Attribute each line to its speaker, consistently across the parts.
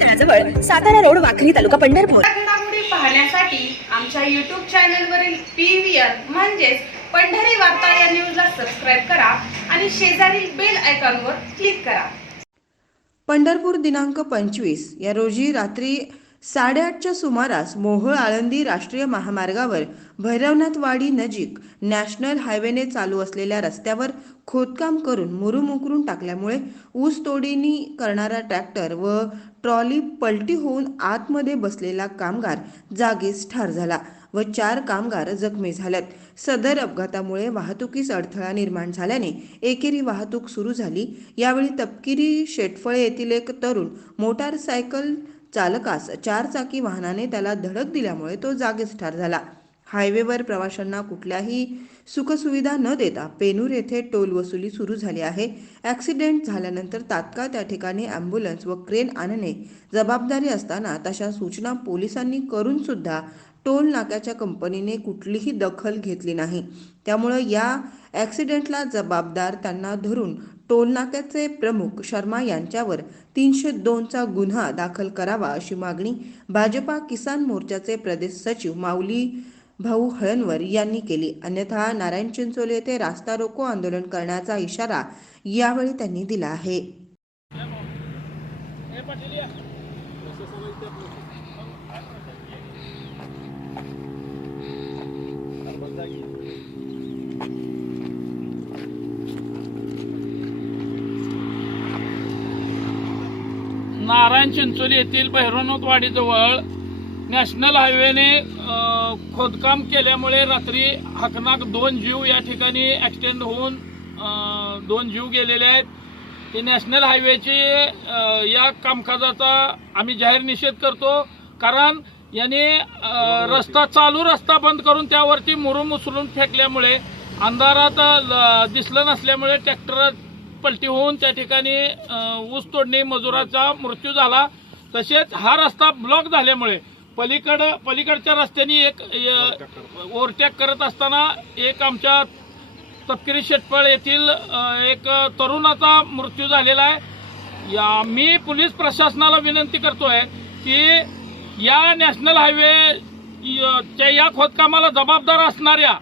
Speaker 1: तळाजवळ Satara road Wakhari taluka Pandharpur.
Speaker 2: पाहण्यासाठी आमच्या YouTube चॅनलवरील पी व्ही आर म्हणजेच पंढरी वार्ता या न्यूजला सबस्क्राईब करा आणि शेजारील बेल आयकॉनवर क्लिक करा.
Speaker 3: पंढरपूर दिनांक पंचवीस या रोजी रात्री साडेआठच्या सुमारास मोहोळ आळंदी राष्ट्रीय महामार्गावर भैरवनाथवाडी नजीक नॅशनल हायवेने चालू असलेल्या रस्त्यावर खोदकाम करून मुरुम उकरून टाकल्यामुळे ऊस तोडीनी करणारा ट्रॅक्टर व ट्रॉली पलटी होऊन आतमध्ये बसलेला कामगार जागीच ठार झाला व चार कामगार जखमी झाल्यात. सदर अपघातामुळे वाहतुकीस अडथळा निर्माण झाल्याने एकेरी वाहतूक सुरू झाली. यावेळी तपकिरी शेटफळे येथील एक तरुण मोटारसायकल चालकास चारचाकी वाहनाने त्याला धडक दिल्यामुळे तो जागीच ठार झाला. हायवेवर प्रवाशांना कुठल्याही सुखसुविधा न देता पेनूर येथे टोल वसुली सुरू झाली आहे. ॲक्सिडेंट झाल्यानंतर तात्काळ त्या ठिकाणी ॲम्ब्युलन्स व क्रेन आणणे जबाबदारी असताना तशा सूचना पोलिसांनी करून सुद्धा टोल नाक्याच्या कंपनीने कुठलीही दखल घेतली नाही. त्यामुळं या ॲक्सिडेंटला जबाबदार त्यांना धरून टोलनाक्याचे प्रमुख शर्मा यांच्यावर तीनशे दोनचा गुन्हा दाखल करावा अशी मागणी भाजपा किसान मोर्चाचे प्रदेश सचिव माऊली भाऊ हळणवर यांनी केली. अन्यथा नारायण चिंचोली येथे रास्ता रोको आंदोलन करण्याचा इशारा यावेळी त्यांनी दिला आहे.
Speaker 4: नारायण चिंचोली येथील भैरवनाथवाडीजवळ नॅशनल हायवेने खोदकाम केल्यामुळे रात्री हकनाक दोन जीव या ठिकाणी ॲक्सिडेंट होऊन दोन जीव गेलेले आहेत. ते नॅशनल हायवेचे या कामकाजाचा आम्ही जाहीर निषेध करतो. कारण याने रस्ता चालू रस्ता बंद करून त्यावरती मुरुम उचलून फेकल्यामुळे अंधारात दिसलं नसल्यामुळे ट्रॅक्टर पलटी होऊन त्या ठिकाणी ऊस तोडणी मजुराचा मृत्यू झाला. तसेच हा रस्ता ब्लॉक झाल्यामुळे पलीकड पलीकडच्या रस्त्याने एक ओव्हरटॅक करत असताना एक आमच्या तपकिरी शेटपळ येथील एक तरुणाचा मृत्यू झालेला आहे. या मी पोलीस प्रशासनाला विनंती करतोय की या नॅशनल हायवे च्या या खोदकामाला जबाबदार असणाऱ्या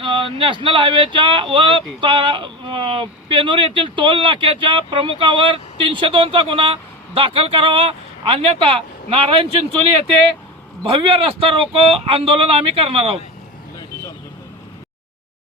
Speaker 4: नॅशनल हायवेच्या व पेनूर येथील टोल नाक्याच्या प्रमुखावर तीनशे दोनचा गुन्हा दाखल करावा. अन्यथा नारायण चिंचोली येथे भव्य रस्ता रोको आंदोलन आम्ही करणार आहोत.